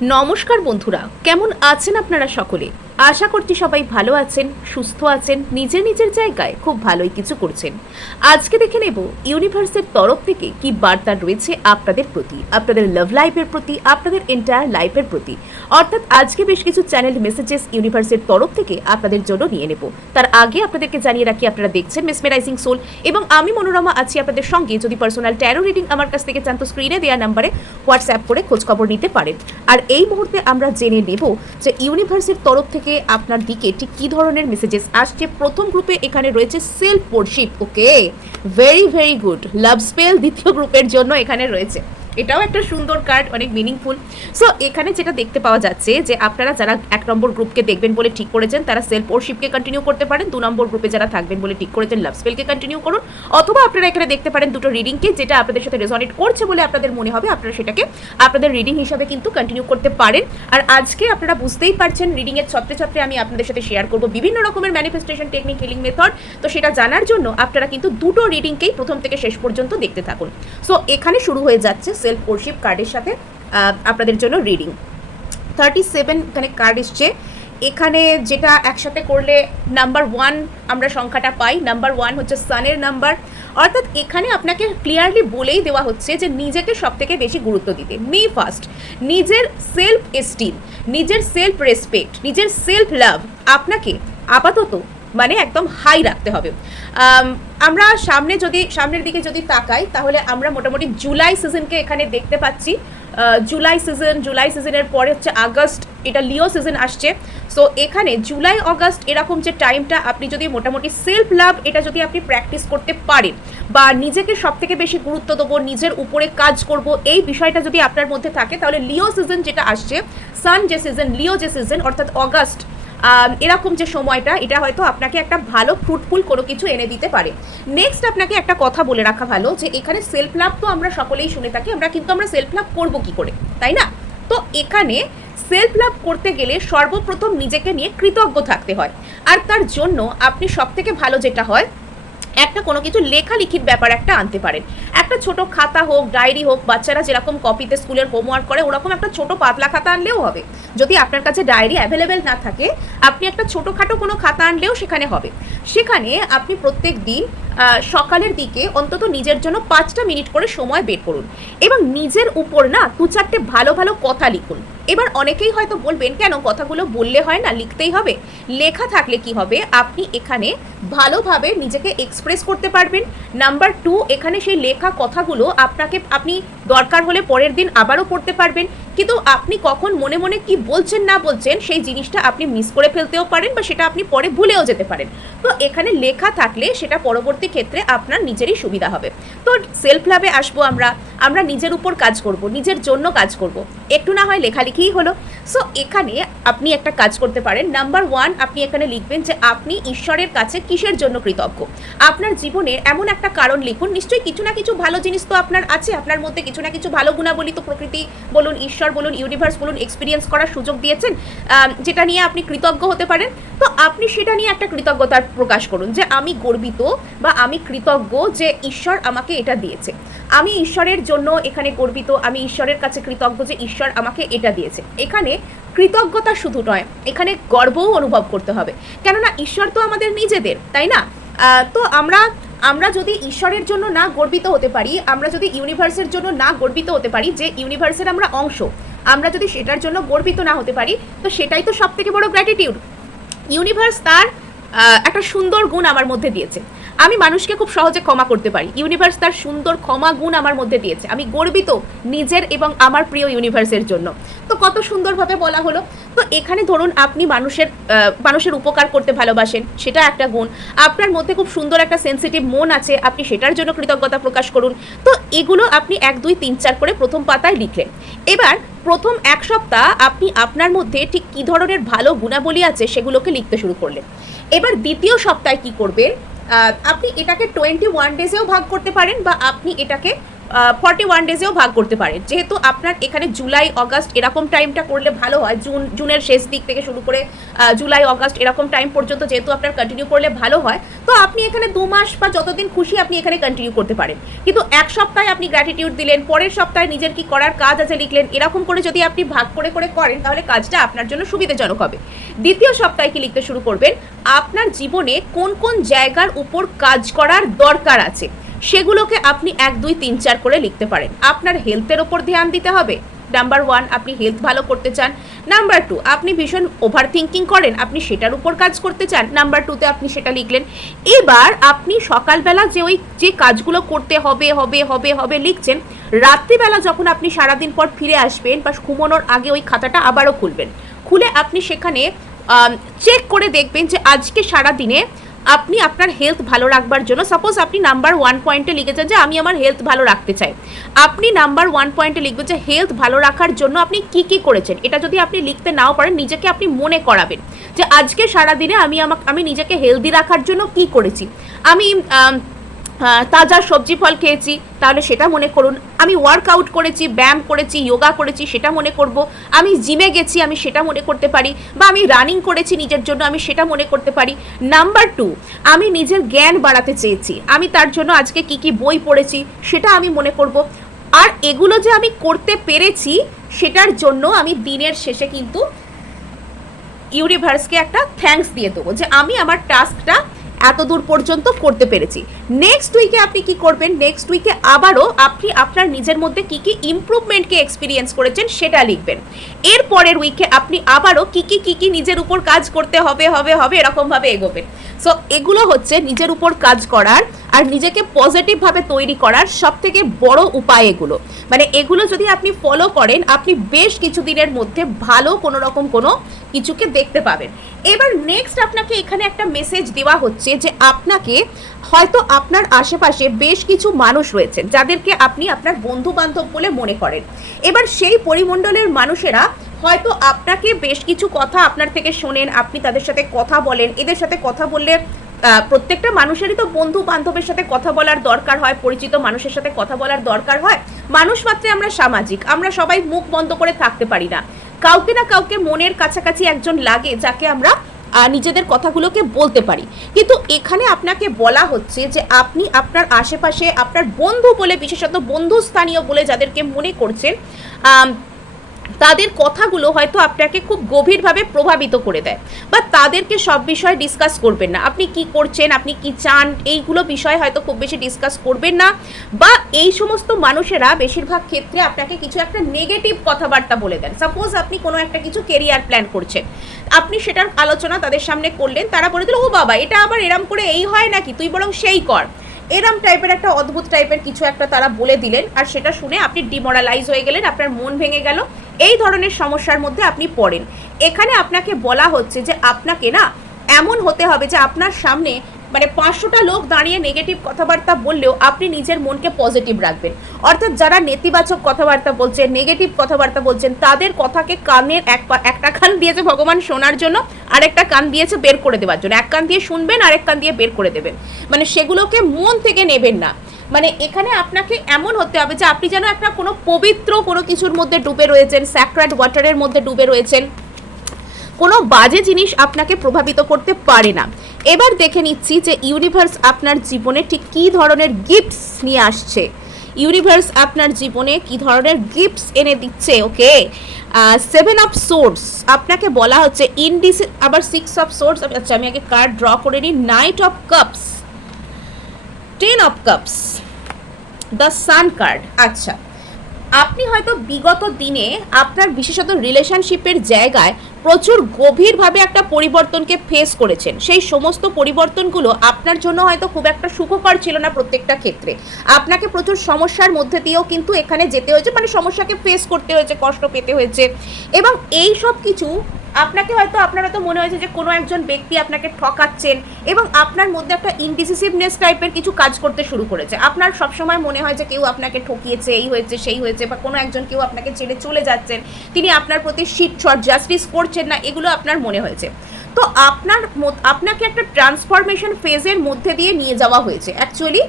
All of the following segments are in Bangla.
নমস্কার বন্ধুরা, কেমন আছেন আপনারা সকলে? আশা করছি সবাই ভালো আছেন, সুস্থ আছেন, নিজের নিজের জায়গায় খুব ভালোই কিছু করছেন। আজকে দেখে নেব ইউনিভার্সের তরফ থেকে কি বার্তা রয়েছে আপনাদের প্রতি, আপনাদের লাভ লাইফের প্রতি, আপনাদের এন্টায়ার লাইফের প্রতি। অর্থাৎ আজকে বেশ কিছু চ্যানেল মেসেজেস ইউনিভার্সের তরফ থেকে আপনাদের জন্য নিয়ে নেব। তার আগে আপনাদেরকে জানিয়ে রাখি, আপনারা দেখছেন মেসমেরাইজিং সোল এবং আমি মনোরমা আছি আপনাদের সঙ্গে। যদি পার্সোনাল ট্যারো রিডিং আমার কাছ থেকে চান তো স্ক্রিনে দেওয়া নাম্বারে হোয়াটসঅ্যাপ করে খোঁজখবর নিতে পারেন। আর এই মুহূর্তে আমরা জেনে নেব যে ইউনিভার্সের তরফ থেকে আপনার দিকে ঠিক কী ধরনের মেসেজেস আসছে। প্রথম গ্রুপে এখানে রয়েছে সেলফ ওয়ার্শিপ। ওকে, ভেরি ভেরি গুড। লাভ স্পেল দ্বিতীয় গ্রুপের জন্য এখানে রয়েছে। এটাও একটা সুন্দর কার্ড, অনেক মিনিংফুল। সো এখানে যেটা দেখতে পাওয়া যাচ্ছে যে আপনারা যারা 1 নম্বর গ্রুপকে দেখবেন বলে ঠিক করেছেন তারা সেলফ ওয়ার্শিপকে কন্টিনিউ করতে পারেন। 2 নম্বর গ্রুপে যারা থাকবেন বলে ঠিক করেছেন লাভ স্পেলকে কন্টিনিউ করুন। অথবা আপনারা এখানে দেখতে পারেন দুটো রিডিংকে, যেটা আপনাদের সাথে রেজোনেট করছে বলে আপনাদের মনে হবে আপনারা সেটাকে আপনাদের রিডিং হিসাবে কিন্তু কন্টিনিউ করতে পারেন। আর আজকে আপনারা বুঝতেই পারছেন রিডিংয়ের ছত্রে ছত্রে আমি আপনাদের সাথে শেয়ার করব বিভিন্ন রকমের ম্যানিফেস্টেশন টেকনিক, হিলিং মেথড। তো সেটা জানার জন্য আপনারা কিন্তু দুটো রিডিংকেই প্রথম থেকে শেষ পর্যন্ত দেখতে থাকুন। সো এখানে শুরু হয়ে যাচ্ছে সেলফ ওয়ার্শিপ কার্ডের সাথে আপনাদের জন্য রিডিং। 37 এখানে কার্ড এসছে। এখানে যেটা একসাথে করলে নাম্বার 1 আমরা সংখ্যাটা পাই। নাম্বার 1 হচ্ছে সানের নাম্বার। অর্থাৎ এখানে আপনাকে ক্লিয়ারলি বলেই দেওয়া হচ্ছে যে নিজেকে সব থেকে বেশি গুরুত্ব দিতে, মি ফার্স্ট। নিজের সেলফ এস্টিম, নিজের সেলফ রেসপেক্ট, নিজের সেলফ লাভ আপনাকে আপাতত মানে একদম হাই রাখতে হবে। আমরা সামনের দিকে যদি তাকাই তাহলে আমরা মোটামুটি জুলাই সিজনকে এখানে দেখতে পাচ্ছি। জুলাই সিজনের পরে হচ্ছে আগস্ট, এটা লিও সিজন আসছে। সো এখানে জুলাই আগস্ট এরকম যে টাইমটা আপনি যদি মোটামুটি সেলফ লাভ এটা যদি আপনি প্র্যাকটিস করতে পারেন বা নিজেকে সব থেকে বেশি গুরুত্ব দেবো, নিজের উপরে কাজ করব, এই বিষয়টা যদি আপনার মধ্যে থাকে তাহলে লিও সিজন যেটা আসছে, সান যে সিজন, লিও যে সিজন অর্থাৎ অগাস্ট, এরকম যে সময়টা এটা হয়তো আপনাকে একটা ভালো ফ্রুটফুল কোনো কিছু এনে দিতে পারে। নেক্সট আপনাকে একটা কথা বলে রাখা ভালো যে এখানে সেলফ লাভ তো আমরা সকলেই শুনে থাকি, আমরা সেলফ লাভ করবো কি করে, তাই না? তো এখানে সেলফ লাভ করতে গেলে সর্বপ্রথম নিজেকে নিয়ে কৃতজ্ঞ থাকতে হয়। আর তার জন্য আপনি সব থেকে ভালো যেটা হয়, একটা কোনো কিছু লেখালেখির ব্যাপার একটা আনতে পারেন। একটা ছোট খাতা হোক, ডায়েরি হোক, বাচ্চারা যেরকম কপিতে স্কুলের হোমওয়ার্ক করে ওরকম একটা ছোট পাতলা খাতা আনলেও হবে। যদি আপনার কাছে ডায়েরি অ্যাভেলেবেল না থাকে আপনি একটা ছোটোখাটো কোনো খাতা আনলেও সেখানে হবে। সেখানে আপনি প্রত্যেক দিন সকালের দিকে অন্তত নিজের জন্য 5টা মিনিট করে সময় বের করুন এবং নিজের উপর না 2-4টে ভালো ভালো কথা লিখুন। এবার অনেকেই হয়তো বলবেন, কেন কথাগুলো বললে হয় না, লিখতেই হবে? লেখা থাকলে কি হবে, আপনি এখানে ভালোভাবে নিজেকে এক্সপ্রেস করতে পারবেন। নাম্বার 2, এখানে সেই লেখা কথাগুলো আপনি দরকার হলে পরের দিন আবারও পড়তে পারবেন। কিন্তু আপনি কখন মনে মনে কি বলছেন না বলছেন সেই জিনিসটা আপনি মিস করে ফেলতেও পারেন বা সেটা আপনি পরে ভুলেও যেতে পারেন। তো এখানে লেখা থাকলে সেটা পরবর্তী ক্ষেত্রে আপনার নিজেরই সুবিধা হবে। তো সেলফ লাভে আসবো আমরা নিজের উপর কাজ করব, নিজের জন্য কাজ করব, একটু না হয় লেখালেখিই হলো। সো এখানে আপনি একটা কাজ করতে পারেন। নাম্বার 1 আপনি এখানে লিখবেন যে আপনি ঈশ্বরের কাছে কিসের জন্য কৃতজ্ঞ। আপনার জীবনের এমন একটা কারণ লিখুন, নিশ্চয়ই কিছু না কিছু ভালো জিনিস তো আপনার আছে, আপনার মধ্যে কিছু না কিছু ভালো গুণাবলী তো প্রকৃতি বলুন, ঈশ্বর বলুন, ইউনিভার্স বলুন এক্সপিরিয়েন্স করার সুযোগ দিয়েছেন, যেটা নিয়ে আপনি কৃতজ্ঞ হতে পারেন। তো আপনি সেটা নিয়ে একটা কৃতজ্ঞতার প্রকাশ করুন যে আমি গর্বিত বা আমি কৃতজ্ঞ যে ঈশ্বর আমাকে এটা দিয়েছে, আমি ঈশ্বরের জন্য এখানে গর্বিত, আমি ঈশ্বরের কাছে কৃতজ্ঞ যে ঈশ্বর আমাকে এটা দিয়েছে। এখানে কৃতজ্ঞতা শুধু নয়, এখানে গর্বও অনুভব করতে হবে, কেননা ঈশ্বর তো আমাদের নিজেদের, তাই না? তো আমরা যদি ঈশ্বরের জন্য না গর্বিত হতে পারি, আমরা যদি ইউনিভার্সের জন্য না গর্বিত হতে পারি, যে ইউনিভার্সের আমরা অংশ, আমরা যদি সেটার জন্য গর্বিত না হতে পারি, তো সেটাই তো সব থেকে বড় গ্র্যাটিটিউড। ইউনিভার্স তার একটা সুন্দর গুণ আমার মধ্যে দিয়েছে, আমি মানুষকে খুব সহজে ক্ষমা করতে পারি, ইউনিভার্স তার সুন্দর ক্ষমা গুণ আমার মধ্যে দিয়েছে, আমি গর্বিত নিজের এবং আমার প্রিয় ইউনিভার্সের জন্য। তো কত সুন্দরভাবে বলা হলো। তো এখানে ধরুন আপনি মানুষের উপকার করতে ভালোবাসেন, সেটা একটা গুণ। আপনার মধ্যে খুব সুন্দর একটা সেন্সিটিভ মন আছে, আপনি সেটার জন্য কৃতজ্ঞতা প্রকাশ করুন। তো এগুলো আপনি 1, 2, 3, 4 করে প্রথম পাতায় লিখলেন। এবার প্রথম 1 সপ্তাহ আপনি আপনার মধ্যে ঠিক কী ধরনের ভালো গুণাবলী আছে সেগুলোকে লিখতে শুরু করলেন। এবার দ্বিতীয় সপ্তাহে কি করবেন, আপনি এটাকে 21 ডেজেও ভাগ করতে পারেন বা আপনি এটাকে 41 ডেজেও ভাগ করতে পারেন। যেহেতু আপনার এখানে জুলাই অগাস্ট এরকম টাইমটা করলে ভালো হয়, জুনের শেষ দিক থেকে শুরু করে জুলাই অগাস্ট এরকম টাইম পর্যন্ত যেহেতু আপনার কন্টিনিউ করলে ভালো হয়, তো আপনি এখানে 2 মাস বা যতদিন খুশি আপনি এখানে কন্টিনিউ করতে পারেন। কিন্তু এক সপ্তাহে আপনি গ্র্যাটিটিউড দিলেন, পরের সপ্তাহে নিজের কি করার কাজ আছে লিখলেন, এরকম করে যদি আপনি ভাগ করে করে করেন তাহলে কাজটা আপনার জন্য সুবিধাজনক হবে। দ্বিতীয় সপ্তাহে কি লিখতে শুরু করবেন, আপনার জীবনে কোন কোন জায়গার উপর কাজ করার দরকার আছে সেগুলোকে আপনি 1 2 3 4 করে লিখতে পারেন। আপনার হেলথের ওপর ধ্যান দিতে হবে। নাম্বার 1 আপনি হেলথ ভালো করতে চান। নাম্বার 2 আপনি ভীষণ ওভার থিঙ্কিং করেন, আপনি সেটার উপর কাজ করতে চান। নাম্বার 2তে আপনি সেটা লিখলেন। এবার আপনি সকালবেলা যে কাজগুলো করতে হবে হবে হবে হবে লিখছেন, রাত্রিবেলা যখন আপনি সারাদিন পর ফিরে আসবেন বা ঘুমানোর আগে ওই খাতাটা আবারও খুলবেন, খুলে আপনি সেখানে চেক করে দেখবেন যে আজকে সারাদিনে আপনি আপনার হেলথ ভালো রাখবার জন্য, সাপোজ আপনি নাম্বার 1 পয়েন্টে লিখেছেন যে আমি আমার হেলথ ভালো রাখতে চাই, আপনি নাম্বার 1 পয়েন্টে লিখবেন যে হেলথ ভালো রাখার জন্য আপনি কি কি করেছেন। এটা যদি আপনি লিখতে নাও পারেন, নিজেকে আপনি মনে করাবেন যে আজকে সারাদিনে আমি নিজেকে হেলদি রাখার জন্য কি করেছি। আমি তাজা সবজি ফল খেয়েছি, তাহলে সেটা মনে করুন। আমি ওয়ার্কআউট করেছি, ব্যায়াম করেছি, যোগা করেছি, সেটা মনে করব। আমি জিমে গেছি, আমি সেটা মনে করতে পারি। বা আমি রানিং করেছি নিজের জন্য, আমি সেটা মনে করতে পারি। নাম্বার 2 আমি নিজের জ্ঞান বাড়াতে চেয়েছি, আমি তার জন্য আজকে কি কি বই পড়েছি সেটা আমি মনে করব। আর এগুলো যে আমি করতে পেরেছি সেটার জন্য আমি দিনের শেষে কিন্তু ইউনিভার্সকে একটা থ্যাঙ্কস দিয়ে দেবো যে আমি আমার টাস্কটা এত দূর পর্যন্ত করতে পেরেছি। নেক্সট উইকে আপনি কি করবেন, নেক্সট উইকে আবারও আপনি আপনার নিজের মধ্যে কি কি ইমপ্রুভমেন্টকে এক্সপিরিয়েন্স করেছেন সেটা লিখবেন। এর পরের উইকে আপনি আবারও কি কি নিজের উপর কাজ করতে হবে হবে হবে এরকমভাবে এগোবেন। সো এগুলো হচ্ছে নিজের উপর কাজ করার আর নিজেকে পজিটিভভাবে তৈরি করার সবথেকে বড় উপায় এগুলো। মানে এগুলো যদি আপনি ফলো করেন, আপনি বেশ কিছু দিনের মধ্যে ভালো কোনো রকম কোনো কিছুকে দেখতে পাবেন। এবার নেক্সট আপনাকে এখানে একটা মেসেজ দেওয়া হচ্ছে যে আপনাকে হয়তো আপনার আশেপাশে বেশ কিছু মানুষ রয়েছেন যাদেরকে আপনি আপনার বন্ধু বান্ধব বলে মনে করেন। এবার সেই পরিমণ্ডলের মানুষেরা হয়তো আপনাকে বেশ কিছু কথা আপনার থেকে শোনেন, আপনি তাদের সাথে কথা বলেন। এদের সাথে কথা বললে প্রত্যেকটা মানুষেরই তো বন্ধু বান্ধবের সাথে কথা বলার দরকার হয়, পরিচিত মানুষের সাথে কথা বলার দরকার হয়। মানুষ মাত্রে আমরা সামাজিক, আমরা সবাই মুখ বন্ধ করে থাকতে পারি না। কাউকে না কাউকে মনের কাছাকাছি একজন লাগে যাকে আমরা নিজেদের কথাগুলোকে বলতে পারি। কিন্তু এখানে আপনাকে বলা হচ্ছে যে আপনি আপনার আশেপাশে আপনার বন্ধু বলে, বিশেষত বন্ধুস্থানীয় বলে যাদেরকে মনে করছেন, তাদের কথাগুলো হয়তো আপনাকে খুব গভীরভাবে প্রভাবিত করে দেয়। বা তাদেরকে সব বিষয় ডিসকাস করবেন না, আপনি কি করছেন, আপনি কি চান, এইগুলো বিষয় হয়তো খুব বেশি ডিসকাস করবেন না। বা এই সমস্ত মানুষেরা বেশিরভাগ ক্ষেত্রে আপনাকে কিছু একটা নেগেটিভ কথাবার্তা বলে দেন। সাপোজ আপনি কোনো একটা কিছু কেরিয়ার প্ল্যান করছেন, আপনি সেটার আলোচনা তাদের সামনে করলেন, তারা বলে দিল ও বাবা এটা আবার এরম করে এই হয় নাকি, তুই বরং সেই কর। এরম টাইপের একটা অদ্ভুত টাইপের কিছু একটা তারা বলে দিলেন, আর সেটা শুনে আপনি ডিমোরালাইজ হয়ে গেলেন, আপনার মন ভেঙে গেল। এই ধরনের সমস্যার মধ্যে আপনি পড়েন। এখানে আপনাকে বলা হচ্ছে যে আপনাকে না এমন হতে হবে যে আপনার সামনে মানে 500টা লোক দাঁড়িয়ে নেগেটিভ কথাবার্তা বললেও আপনি নিজের মনকে পজিটিভ রাখবেন। অর্থাৎ যারা নেতিবাচক কথাবার্তা বলছেন, নেগেটিভ কথাবার্তা বলছেন, তাদের কথাকে কানের একটা কান দিয়েছে ভগবান শোনার জন্য, আরেকটা কান দিয়েছে বের করে দেওয়ার জন্য। এক কান দিয়ে শুনবেন, আরেক কান দিয়ে বের করে দেবেন। মানে সেগুলোকে মন থেকে নেবেন না। মানে এখানে আপনাকে এমন হতে হবে যে আপনি যেন একটা কোনো পবিত্র কোনো কিছুর মধ্যে ডুবে রয়েছেন, স্যাক্রেড ওয়াটারের মধ্যে ডুবে রয়েছেন। কোনো বাজে জিনিস আপনাকে প্রভাবিত করতে পারে না। এবার দেখে নিচ্ছি যে ইউনিভার্স আপনার জীবনে ঠিক কী ধরনের গিফটস নিয়ে আসছে, ইউনিভার্স আপনার জীবনে কী ধরনের গিফটস এনে দিচ্ছে। ওকে, 7 অফ সোর্স আপনাকে বলা হচ্ছে আবার 6 অফ সোর্স। আচ্ছা আমি আগে কার্ড ড্র করে নিই। Night of cups, 10 of cups, the sun card. আচ্ছা, আপনি হয়তো বিগত দিনে আপনার বিশেষত রিলেশনশিপের জায়গায় প্রচুর গভীরভাবে একটা পরিবর্তনকে ফেস করেছেন। সেই সমস্ত পরিবর্তনগুলো আপনার জন্য হয়তো খুব একটা সুখকর ছিল না প্রত্যেকটা ক্ষেত্রে। আপনাকে প্রচুর সমস্যার মধ্যে দিয়েও কিন্তু এখানে যেতে হয়েছে, মানে সমস্যাকে ফেস করতে হয়েছে, কষ্ট পেতে হয়েছে। এবং এই সব কিছু আপনার হয়তো মনে হয়েছে যে কোনো একজন ব্যক্তি আপনাকে ঠকাচ্ছেন এবং আপনার মধ্যে একটা ইনডিসিসিভনেস টাইপের কিছু কাজ করতে শুরু করেছে। আপনার সবসময় মনে হয় যে কেউ আপনাকে ঠকিয়েছে, এই হয়েছে সেই হয়েছে, বা কোনো একজন কেউ আপনাকে ছেড়ে চলে যাচ্ছেন, তিনি আপনার প্রতি শিটশট জাস্টিস করছেন না, এগুলো আপনার মনে হয়েছে। তো আপনাকে একটা ট্রান্সফরমেশন ফেজের মধ্যে দিয়ে নিয়ে যাওয়া হয়েছে। অ্যাকচুয়ালি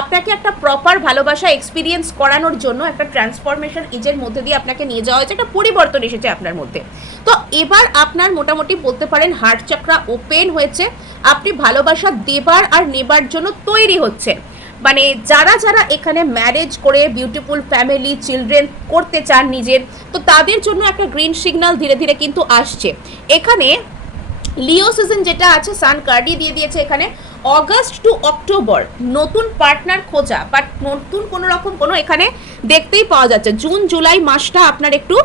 আপনাকে একটা প্রপার ভালোবাসা এক্সপিরিয়েন্স করানোর জন্য একটা ট্রান্সফরমেশন এজের মধ্যে দিয়ে আপনাকে নিয়ে যাওয়া হয়েছে, একটা পরিবর্তন এসেছে আপনার মধ্যে। তো এবার আপনার মোটামুটি বলতে পারেন হার্ট চাকরা ওপেন হয়েছে, আপনি ভালোবাসা দেবার আর নেবার জন্য তৈরি হচ্ছেন। মানে যারা যারা এখানে ম্যারেজ করে বিউটিফুল ফ্যামিলি চিলড্রেন করতে চান নিজের, তো তাদের জন্য একটা গ্রিন সিগন্যাল ধীরে ধীরে কিন্তু আসছে। এখানে লিও সিজন যেটা আছে সান কার্ডই দিয়ে দিয়েছে এখানে, অগাস্ট টু অক্টোবর নতুন পার্টনার খোঁজা, বাট নতুন কোনো রকম কোনো এখানে দেখতেই পাওয়া যাচ্ছে। জুন জুলাই মাসটা আপনার একটু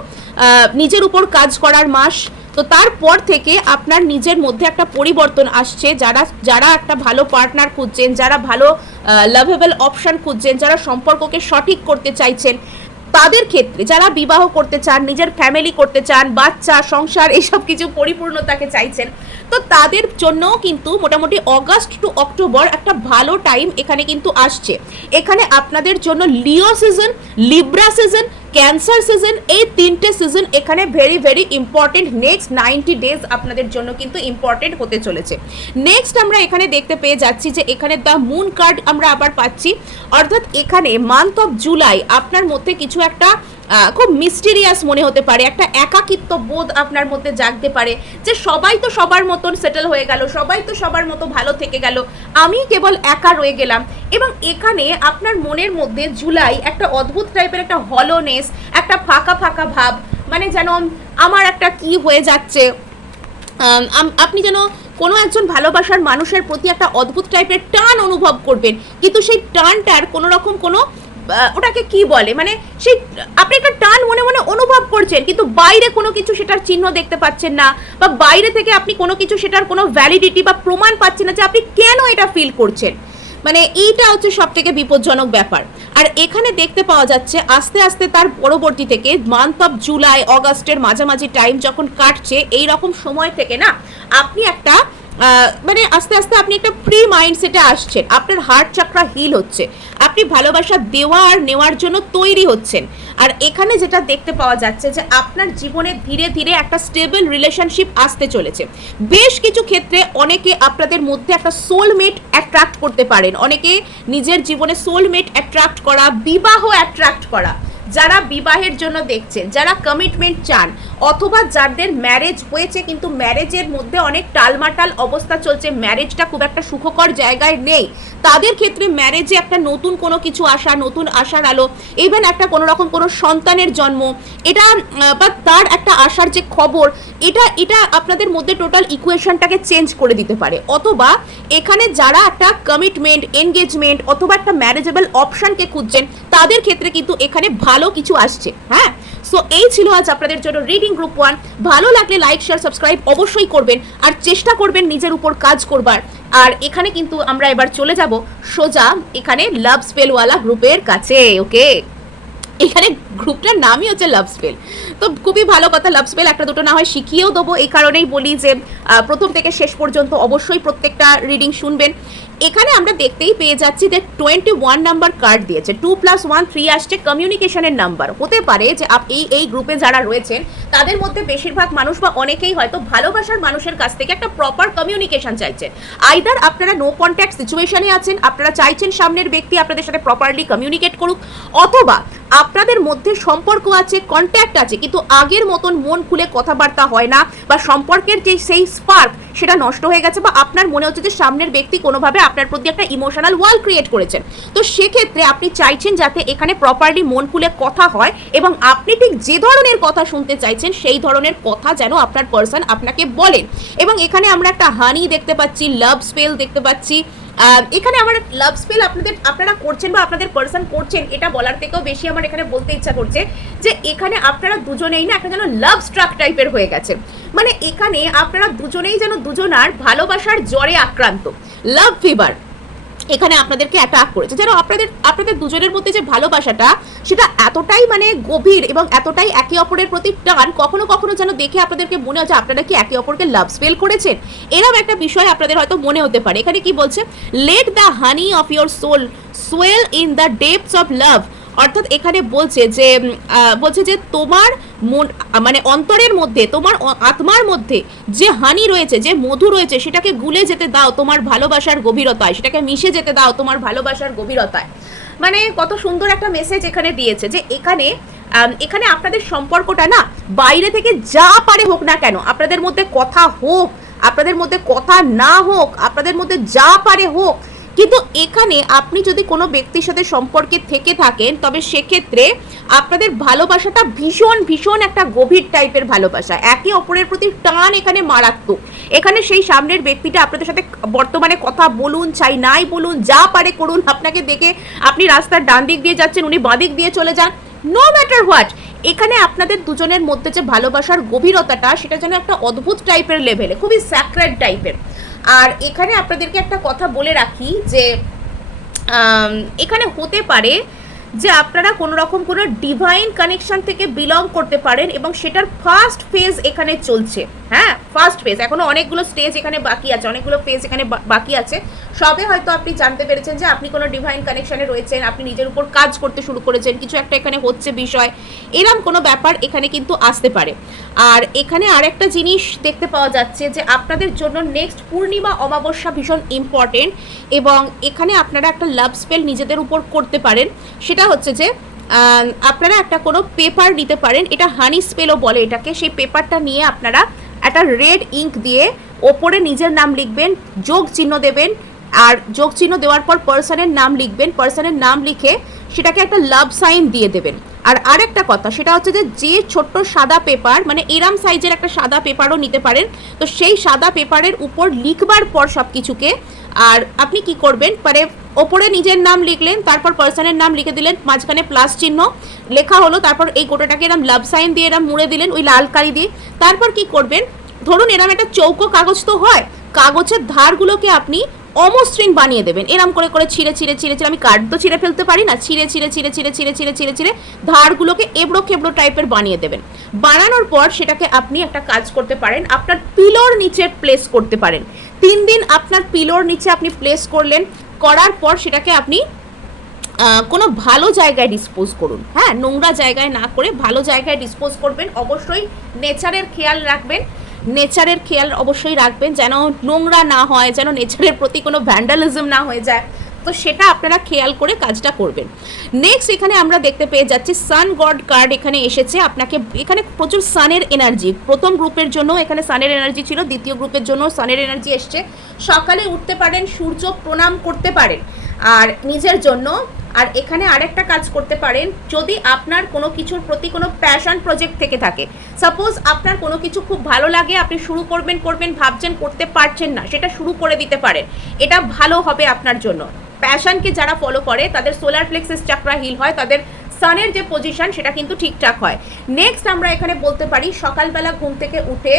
নিজের উপর কাজ করার মাস, তো তারপর থেকে আপনার নিজের মধ্যে একটা পরিবর্তন আসছে। যারা যারা একটা ভালো পার্টনার খুঁজছেন, যারা ভালো লাভেবল অপশন খুঁজছেন, যারা সম্পর্ককে সঠিক করতে চাইছেন, তাদের ক্ষেত্রে যারা বিবাহ করতে চান, নিজের ফ্যামিলি করতে চান, বাচ্চা সংসার এইসব কিছু পরিপূর্ণতাকে চাইছেন, তো তাদের জন্যও কিন্তু মোটামুটি অগাস্ট টু অক্টোবর একটা ভালো টাইম এখানে কিন্তু আসছে। এখানে আপনাদের জন্য Leo season, Libra season, Cancer season, এই তিনটে সিজন এখানে very very important. Next 90 days আপনাদের জন্য কিন্তু ইম্পর্টেন্ট হতে চলেছে। নেক্সট আমরা এখানে দেখতে পেয়ে যাচ্ছি যে এখানে দ্য মুন কার্ড আমরা আবার পাচ্ছি, অর্থাৎ এখানে মান্থ অফ জুলাই আপনার মধ্যে কিছু একটা খুব মিস্টিরিয়াস মনে হতে পারে, একটা একাকিত্ব বোধ আপনার মধ্যে জাগতে পারে, যে সবাই তো সবার মতন সেটেল হয়ে গেল, সবাই তো সবার মতো ভালো থেকে গেল, আমি কেবল একা রয়ে গেলাম। এবং এখানে আপনার মনের মধ্যে জুলাই একটা অদ্ভুত টাইপের একটা হলোনেস, একটা ফাঁকা ফাঁকা ভাব, মানে যেন আমার একটা কি হয়ে যাচ্ছে, আপনি যেন কোনো একজন ভালোবাসার মানুষের প্রতি একটা অদ্ভুত টাইপের টান অনুভব করবেন, কিন্তু সেই টানটার কোনো রকম কোনো ওটাকে কি বলে, মানে সেই আপনি একটা টান মনে মনে অনুভব করছেন, কিন্তু বাইরে কোনো কিছু সেটার চিহ্ন দেখতে পাচ্ছেন না, বা বাইরে থেকে আপনি কোনো কিছু সেটার কোনো ভ্যালিডিটি বা প্রমাণ পাচ্ছেন না যে আপনি কেন এটা ফিল করছেন। মানে এইটা হচ্ছে সব থেকে বিপজ্জনক ব্যাপার। আর এখানে দেখতে পাওয়া যাচ্ছে আস্তে আস্তে তার পরবর্তী থেকে মান্থ অফ জুলাই অগাস্টের মাঝামাঝি টাইম যখন কাটছে, এই রকম সময় থেকে না আপনি একটা মানে আস্তে আস্তে আপনি একটা ফ্রি মাইন্ডসেটে আসছেন, আপনার হার্ট চাকরা হিল হচ্ছে, আপনি ভালোবাসা দেওয়া আর নেওয়ার জন্য তৈরি হচ্ছেন। আর এখানে যেটা দেখতে পাওয়া যাচ্ছে যে আপনার জীবনে ধীরে ধীরে একটা স্টেবল রিলেশনশিপ আসতে চলেছে। বেশ কিছু ক্ষেত্রে অনেকে আপনাদের মধ্যে একটা সোলমেট অ্যাট্রাক্ট করতে পারেন, অনেকে নিজের জীবনে সোলমেট অ্যাট্রাক্ট করা, বিবাহ অ্যাট্রাক্ট করা, যারা বিবাহের জন্য দেখছেন, যারা কমিটমেন্ট চান, অথবা যাদের ম্যারেজ হয়েছে কিন্তু ম্যারেজের মধ্যে অনেক টালমাটাল অবস্থা চলছে, ম্যারেজটা খুব একটা সুখকর জায়গায় নেই, তাদের ক্ষেত্রে ম্যারেজে একটা নতুন কোনো কিছু আসা, নতুন আশার আলো, ইভেন একটা কোনো রকম কোনো সন্তানের জন্ম, এটা বা তার একটা আশার যে খবর, এটা আপনাদের মধ্যে টোটাল ইকুয়েশনটাকে চেঞ্জ করে দিতে পারে। অথবা এখানে যারা একটা কমিটমেন্ট, এনগেজমেন্ট অথবা একটা ম্যারেজেবল অপশনকে খুঁজছেন, তাদের ক্ষেত্রে কিন্তু এখানে ভালো কিছু আসছে। হ্যাঁ, সো এই ছিল আজ আপনাদের জন্য রিডিং গ্রুপ 1। ভালো লাগলে লাইক শেয়ার সাবস্ক্রাইব অবশ্যই করবেন, আর চেষ্টা করবেন নিজের উপর কাজ করবার। আর এখানে কিন্তু আমরা এবার চলে যাব সোজা এখানে লাভ স্পেলওয়ালা গ্রুপের কাছে। ওকে, এখানে গ্রুপটার নামই হচ্ছে লাভ স্পেল, তো খুবই ভালো কথা। লাভ স্পেল একটা দুটো না হয় শিখিয়েও দেবো, এই কারণেই বলি যে প্রথম থেকে শেষ পর্যন্ত অবশ্যই প্রত্যেকটা রিডিং শুনবেন। এখানে আমরা দেখতেই পেয়ে যাচ্ছি যে 21 নাম্বার কার্ড দিয়েছে, 2+1 3 আসছে কমিউনিকেশনের নাম্বার। হতে পারে যে এই গ্রুপে যারা রয়েছেন তাদের মধ্যে বেশিরভাগ মানুষ বা অনেকেই হয়তো ভালোবাসার মানুষের কাছ থেকে একটা প্রপার কমিউনিকেশন চাইছেন। আইদার আপনারা নো কন্ট্যাক্ট সিচুয়েশনে আছেন, আপনারা চাইছেন সামনের ব্যক্তি আপনাদের সাথে প্রপারলি কমিউনিকেট করুক, অথবা আপনাদের মধ্যে সম্পর্ক আছে, কন্ট্যাক্ট আছে, কিন্তু আগের মতন মন খুলে কথাবার্তা হয় না, বা সম্পর্কের যে সেই স্পার্ক সেটা নষ্ট হয়ে গেছে, বা আপনার মনে হচ্ছে যে সামনের ব্যক্তি কোনোভাবে আপনার প্রতি একটা ইমোশনাল ওয়াল ক্রিয়েট করেছেন। তো সেক্ষেত্রে আপনি চাইছেন যাতে এখানে প্রপারলি মন খুলে কথা হয়, এবং আপনি ঠিক যে ধরনের কথা শুনতে চাইছেন সেই ধরনের কথা যেন আপনার পার্সন আপনাকে বলেন। এবং এখানে আমরা একটা হানি দেখতে পাচ্ছি, লাভ স্পেল দেখতে পাচ্ছি। এখানে আমার লাভ স্পেল আপনারা করছেন বা আপনাদের পার্সন করছেন, এটা বলার থেকেও বেশি আমার এখানে বলতে ইচ্ছা করছে যে এখানে আপনারা দুজনেই না একটা যেন লাভ স্ট্রাক টাইপের হয়ে গেছে। মানে এখানে আপনারা দুজনেই যেন দুজনার ভালোবাসার জ্বরে আক্রান্ত, লাভ ফিভার এখানে আপনাদেরকে অ্যাটাক করেছে। যেন আপনাদের দুজনের মধ্যে যে ভালোবাসাটা সেটা এতটাই মানে গভীর এবং এতটাই একে অপরের প্রতি টান, কখনো কখনো যেন দেখে আপনাদেরকে মনে হয় যে আপনারা কি একে অপরকে লাভ স্পেল করেছেন, এরকম একটা বিষয় আপনাদের হয়তো মনে হতে পারে। এখানে কি বলছে, let the honey of your soul swell in the depths of love, অর্থাৎ এখানে বলছে যে তোমার মন মানে অন্তরের মধ্যে, তোমার আত্মার মধ্যে যে হানি রয়েছে, যে মধু রয়েছে, সেটাকে গুলে যেতে দাও তোমার ভালোবাসার গভীরতায়, সেটাকে মিশে যেতে দাও তোমার ভালোবাসার গভীরতায়। মানে কত সুন্দর একটা মেসেজ এখানে দিয়েছে যে এখানে আপনাদের সম্পর্কটা না বাইরে থেকে যা পারে হোক না কেন, আপনাদের মধ্যে কথা হোক, আপনাদের মধ্যে কথা না হোক, আপনাদের মধ্যে যা পারে হোক, কিন্তু এখানে আপনি যদি কোনো ব্যক্তির সাথে সম্পর্কে থেকে থাকেন, তবে সেক্ষেত্রে আপনাদের ভালোবাসাটা ভীষণ ভীষণ একটা গভীর টাইপের ভালোবাসা, একে অপরের প্রতি টান এখানে মারাত্মক। এখানে সেই সামনের ব্যক্তিটা আপনাদের সাথে বর্তমানে কথা বলুন চাই নাই বলুন, যা পারে করুন, আপনাকে দেখে আপনি রাস্তার ডান দিক দিয়ে যাচ্ছেন, উনি বাঁ দিক দিয়ে চলে যান, নো ম্যাটার হোয়াট, এখানে আপনাদের দুজনের মধ্যে যে ভালোবাসার গভীরতাটা, সেটা যেন একটা অদ্ভুত টাইপের লেভেলে, খুবই স্যাক্রেড টাইপের। আর এখানে আপনাদেরকে একটা কথা বলে রাখি যে এখানে হতে পারে যে আপনারা কোনো রকম কোনো ডিভাইন কানেকশন থেকে বিলং করতে পারেন, এবং সেটার ফার্স্ট ফেজ এখানে চলছে। হ্যাঁ, ফার্স্ট ফেজ, এখনো অনেকগুলো স্টেজ এখানে বাকি আছে, অনেকগুলো ফেজ এখানে বাকি আছে। সবে হয়তো আপনি জানতে পেরেছেন যে আপনি কোনো ডিভাইন কানেকশনে রয়েছেন, আপনি নিজের উপর কাজ করতে শুরু করেছেন, কিছু একটা এখানে হচ্ছে বিষয়, এরকম কোনো ব্যাপার এখানে কিন্তু আসতে পারে। আর এখানে আরেকটা জিনিস দেখতে পাওয়া যাচ্ছে যে আপনাদের জন্য নেক্সট পূর্ণিমা অমাবস্যা ভীষণ ইম্পর্টেন্ট, এবং এখানে আপনারা একটা লাভ স্পেল নিজেদের উপর করতে পারেন। সেটা হচ্ছে যে আপনারা একটা কোনো পেপার নিতে পারেন, এটা হানি স্পেলও বলে এটাকে। সেই পেপারটা নিয়ে আপনারা একটা রেড ইঙ্ক দিয়ে ওপরে নিজের নাম লিখবেন, যোগ চিহ্ন দেবেন, আর যোগ চিহ্ন দেওয়ার পর পার্সনের নাম লিখবেন, পার্সনের নাম লিখে সেটাকে একটা লাভ সাইন দিয়ে দেবেন। আর আরেকটা কথা, সেটা হচ্ছে যে ছোট্ট সাদা পেপার, মানে এরম সাইজের একটা সাদা পেপারও নিতে পারেন, তো সেই সাদা পেপারের উপর লিখবার পর সব কিছুকে, আর আপনি কি করবেন, মানে ওপরে নিজের নাম লিখলেন, তারপর পার্সনের নাম লিখে দিলেন, মাঝখানে প্লাস চিহ্ন লেখা হলো, তারপর এই গোটাটাকে এরম লাভ সাইন দিয়ে এরম মুড়ে দিলেন ওই লাল কালি দিয়ে। তারপর কি করবেন, ধরুন এরম একটা চৌকো কাগজ তো হয়, কাগজের ধারগুলোকে আপনি অমসৃণ বানিয়ে দেবেন, এরম করে করে ছিঁড়ে ছিঁড়ে ছিঁড়ে ছিঁড়ে, আমি কার্ড তো ছিঁড়ে ফেলতে পারি না, ছিঁড়ে ছিঁড়ে ছিঁড়ে ছিঁড়ে ছিঁড়ে ছিঁড়ে ছিঁড়ে ছিঁড়ে ধারগুলোকে এবড়ো খেবড়ো টাইপের বানিয়ে দেবেন। বানানোর পর সেটাকে আপনি একটা কাজ করতে পারেন, আপনার পিলোর নিচে প্লেস করতে পারেন। 3 দিন আপনার পিলোর নিচে আপনি প্লেস করলেন, করার পর সেটাকে আপনি কোনো ভালো জায়গায় ডিসপোজ করুন। হ্যাঁ, নোংরা জায়গায় না করে ভালো জায়গায় ডিসপোজ করবেন। অবশ্যই নেচারের খেয়াল রাখবেন, নেচারের খেয়াল অবশ্যই রাখবেন যেন নোংরা না হয়, যেন নেচারের প্রতি কোনো ভ্যান্ডালিজম না হয়ে যায়, তো সেটা আপনারা খেয়াল করে কাজটা করবেন। নেক্সট এখানে আমরা দেখতে পেয়ে যাচ্ছি সান গড কার্ড এখানে এসেছে। আপনাকে এখানে প্রচুর সানের এনার্জি, প্রথম গ্রুপের জন্য এখানে সানের এনার্জি ছিল, দ্বিতীয় গ্রুপের জন্য সানের এনার্জি এসছে। সকালে উঠতে পারেন, সূর্য প্রণাম করতে পারেন আর নিজের জন্য। আর এখানে আরেকটা কাজ করতে পারেন, যদি আপনার কোনো কিছুর প্রতি কোনো প্যাশন প্রজেক্ট থেকে থাকে, সাপোজ আপনার কোনো কিছু খুব ভালো লাগে, আপনি শুরু করবেন ভাবছেন, করতে পারছেন না, সেটা শুরু করে দিতে পারেন, এটা ভালো হবে আপনার জন্য। প্যাশনকে যারা ফলো করে তাদের সোলার প্লেক্সাস চাকরা হিল হয়, তাদের সানের যে পজিশন সেটা কিন্তু ঠিকঠাক হয়। নেক্সট আমরা এখানে বলতে পারি, সকালবেলা ঘুম থেকে উঠে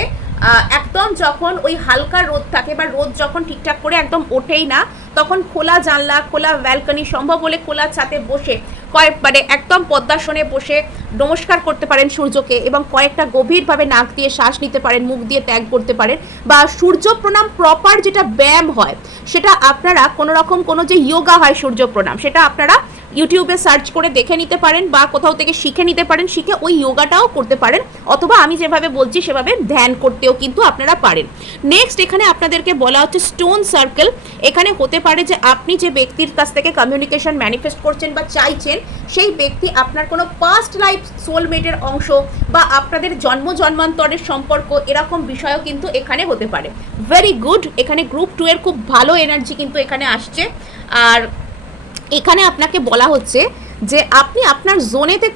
একদম যখন ওই হালকা রোদ থাকে, বা রোদ যখন ঠিকঠাক করে একদম ওঠেই না, তখন খোলা জানলা, খোলা ব্যালকনি, সম্ভব হলে খোলা ছাদে বসে মানে একদম পদ্মাসনে বসে নমস্কার করতে পারেন সূর্যকে, এবং কয়েকটা গভীরভাবে নাক দিয়ে শ্বাস নিতে পারেন, মুখ দিয়ে ত্যাগ করতে পারেন, বা সূর্য প্রণাম প্রপার যেটা ব্যায়াম হয়, সেটা আপনারা কোনো রকম কোনো যে যোগা হয় সূর্য প্রণাম, সেটা আপনারা ইউটিউবে সার্চ করে দেখে নিতে পারেন, বা কোথাও থেকে শিখে নিতে পারেন, শিখে ওই যোগাটাও করতে পারেন, অথবা আমি যেভাবে বলছি সেভাবে ধ্যান করতেও কিন্তু আপনারা পারেন। নেক্সট এখানে আপনাদেরকে বলা হচ্ছে স্টোন সার্কেল। এখানে হতে পারে যে আপনি যে ব্যক্তির কাছ থেকে কমিউনিকেশন ম্যানিফেস্ট করছেন বা চাইছেন, সেই ব্যক্তি আপনার কোনো পাস্ট লাইফ সোলমেটের অংশ, বা আপনাদের জন্মান্তরের সম্পর্ক, এরকম বিষয়ও কিন্তু এখানে হতে পারে। ভেরি গুড, এখানে গ্রুপ 2 এর খুব ভালো এনার্জি কিন্তু এখানে আসছে। আর এখানে আপনাকে বলা হচ্ছে যে আপনি আপনার জোনেতে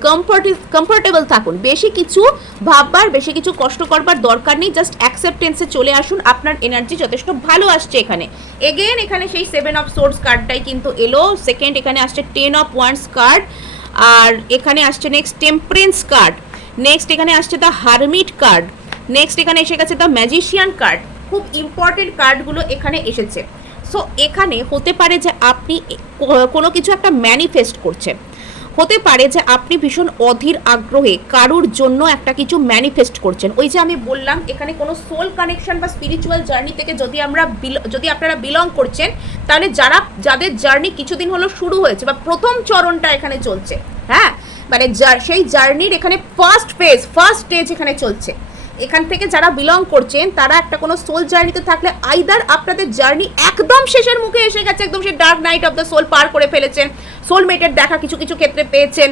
কমফোর্টেবল থাকুন, বেশি কিছু ভাববার, বেশি কিছু কষ্ট করবার দরকার নেই, জাস্ট অ্যাকসেপ্টেন্সে চলে আসুন, আপনার এনার্জি যথেষ্ট ভালো আসছে এখানে। এগেন এখানে সেই 7 অফ সোর্ডস কার্ডটাই কিন্তু এলো। সেকেন্ড এখানে আসছে 10 অফ ওয়ান্ডস কার্ড, আর এখানে আসছে নেক্সট টেম্পারেন্স কার্ড, নেক্সট এখানে আসছে দ্য হারমিট কার্ড, নেক্সট এখানে এসে গেছে দ্য ম্যাজিশিয়ান কার্ড। খুব ইম্পর্টেন্ট কার্ডগুলো এখানে এসেছে। সো এখানে হতে পারে যে আপনি কোনো কিছু একটা ম্যানিফেস্ট করছেন, হতে পারে যে আপনি ভীষণ অধীর আগ্রহে কারুর জন্য একটা কিছু ম্যানিফেস্ট করছেন। ওই যে আমি বললাম, এখানে কোনো সোল কানেকশন বা স্পিরিচুয়াল জার্নি থেকে যদি আপনারা বিলং করছেন, তাহলে যাদের জার্নি কিছুদিন হলো শুরু হয়েছে, বা প্রথম চরণটা এখানে চলছে, হ্যাঁ, মানে সেই জার্নির এখানে ফার্স্ট স্টেজ এখানে চলছে। এখান থেকে যারা বিলং করছেন তারা একটা কোনো সোল জার্নিতে থাকলে আইদার আপনাদের জার্নি একদম শেষের মুখে এসে গেছে, একদম সেই dark night of the soul পার করে ফেলেছেন, সোলমেটের দেখা কিছু কিছু ক্ষেত্রে পেয়েছেন,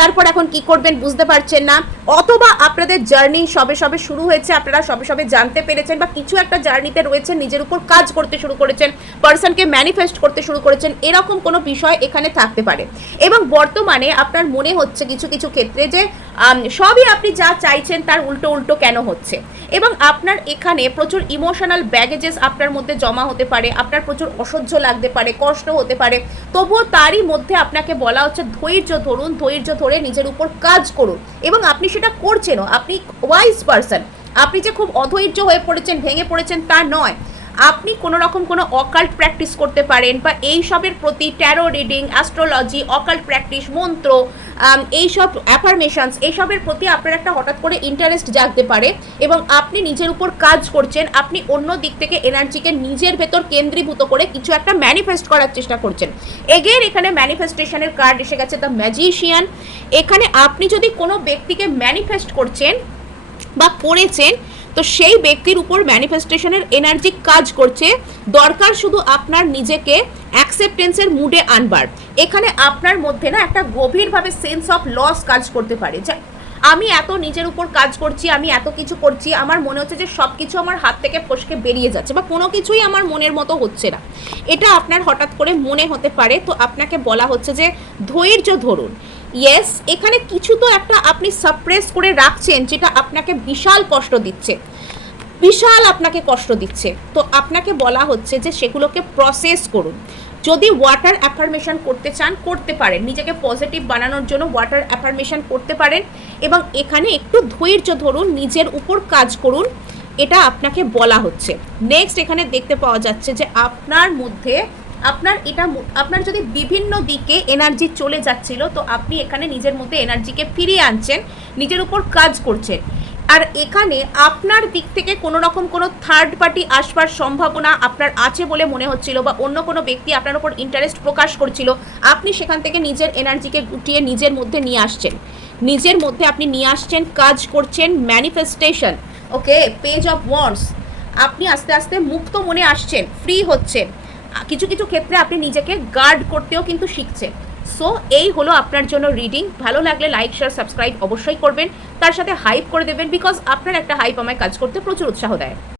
তারপর এখন কি করবেন বুঝতে পারছেন না, অথবা আপনাদের জার্নি সবে সবে শুরু হয়েছে, আপনারা সবে সবে জানতে পেরেছেন বা কিছু একটা জার্নিতে রয়েছেন, নিজের উপর কাজ করতে শুরু করেছেন, পার্সনকে ম্যানিফেস্ট করতে শুরু করেছেন, এরকম কোনো বিষয় এখানে থাকতে পারে। এবং বর্তমানে আপনার মনে হচ্ছে কিছু কিছু ক্ষেত্রে যে সবই আপনি যা চাইছেন তার উল্টো উল্টো কেন হচ্ছে, এবং আপনার এখানে প্রচুর ইমোশনাল ব্যাগেজেস আপনার মধ্যে জমা হতে পারে, আপনার প্রচুর অসহ্য লাগতে পারে, কষ্ট হতে পারে, তবুও তারই মধ্যে আপনাকে বলা হচ্ছে ধৈর্য ধরুন, ধৈর্য ধরে নিজের উপর কাজ করুন, এবং আপনি সেটা করছেনও। আপনি ওয়াইজ পারসন, আপনি যে খুব অধৈর্য হয়ে পড়েছেন, ভেঙে পড়েছেন তা নয়। আপনি কোনো রকম কোনো অকাল্ট প্র্যাকটিস করতে পারেন, বা এইসবের প্রতি taro reading, astrology, occult practice, মন্ত্র, এইসব অ্যাফার্মেশনস, এইসবের প্রতি আপনার একটা হঠাৎ করে ইন্টারেস্ট জাগতে পারে, এবং আপনি নিজের উপর কাজ করছেন, আপনি অন্য দিক থেকে এনার্জিকে নিজের ভেতর কেন্দ্রীভূত করে কিছু একটা ম্যানিফেস্ট করার চেষ্টা করছেন। এগেন এখানে ম্যানিফেস্টেশনের কার্ড এসে গেছে, দ্য ম্যাজিশিয়ান। এখানে আপনি যদি কোনো ব্যক্তিকে ম্যানিফেস্ট করছেন বা করেছেন, তো সেই ব্যক্তির উপর ম্যানিফেস্টেশনের এনার্জি কাজ করছে, দরকার শুধু আপনার নিজেকে অ্যাকসেপ্টেন্সের মুডে আনবার। এখানে আপনার মধ্যে না একটা গভীরভাবে সেন্স অফ লস কাজ করতে পারে, যে আমি এত নিজের উপর কাজ করছি, আমি এত কিছু করছি, আমার মনে হচ্ছে যে সব কিছু আমার হাত থেকে ফসকে বেরিয়ে যাচ্ছে, বা কোনো কিছুই আমার মনের মতো হচ্ছে না, এটা আপনার হঠাৎ করে মনে হতে পারে। তো আপনাকে বলা হচ্ছে যে ধৈর্য ধরুন। ইয়েস, এখানে কিছু তো একটা আপনি সাপ্রেস করে রাখছেন, যেটা আপনাকে বিশাল কষ্ট দিচ্ছে, বিশাল আপনাকে কষ্ট দিচ্ছে। তো আপনাকে বলা হচ্ছে যে সেগুলোকে প্রসেস করুন। যদি ওয়াটার অ্যাফার্মেশন করতে চান করতে পারেন, নিজেকে পজিটিভ বানানোর জন্য ওয়াটার অ্যাফার্মেশন করতে পারেন, এবং এখানে একটু ধৈর্য ধরুন, নিজের উপর কাজ করুন, এটা আপনাকে বলা হচ্ছে। নেক্সট এখানে দেখতে পাওয়া যাচ্ছে যে আপনার মধ্যে আপনার যদি বিভিন্ন দিকে এনার্জি চলে যাচ্ছিল, তো আপনি এখানে নিজের মধ্যে এনার্জিকে ফিরিয়ে আনছেন, নিজের উপর কাজ করছেন। আর এখানে আপনার দিক থেকে কোনো রকম কোনো থার্ড পার্টি আসবার সম্ভাবনা আপনার আছে বলে মনে হচ্ছিল, বা অন্য কোনো ব্যক্তি আপনার উপর ইন্টারেস্ট প্রকাশ করছিল, আপনি সেখান থেকে নিজের এনার্জিকে গুটিয়ে নিজের মধ্যে নিয়ে আসছেন, নিজের মধ্যে আপনি নিয়ে আসছেন, কাজ করছেন, manifestation. Okay, page of wands, আপনি আস্তে আস্তে মুক্ত মনে আসছেন, ফ্রি হচ্ছেন, কিছু কিছু ক্ষেত্রে আপনি নিজেকে গার্ড করতেও কিন্তু শিখছেন। সো এই হলো আপনার জন্য রিডিং। ভালো লাগলে লাইক, শেয়ার, সাবস্ক্রাইব অবশ্যই করবেন, তার সাথে হাইপ করে দেবেন, বিকজ আপনার একটা হাইপ আমায় কাজ করতে প্রচুর উৎসাহ দেয়।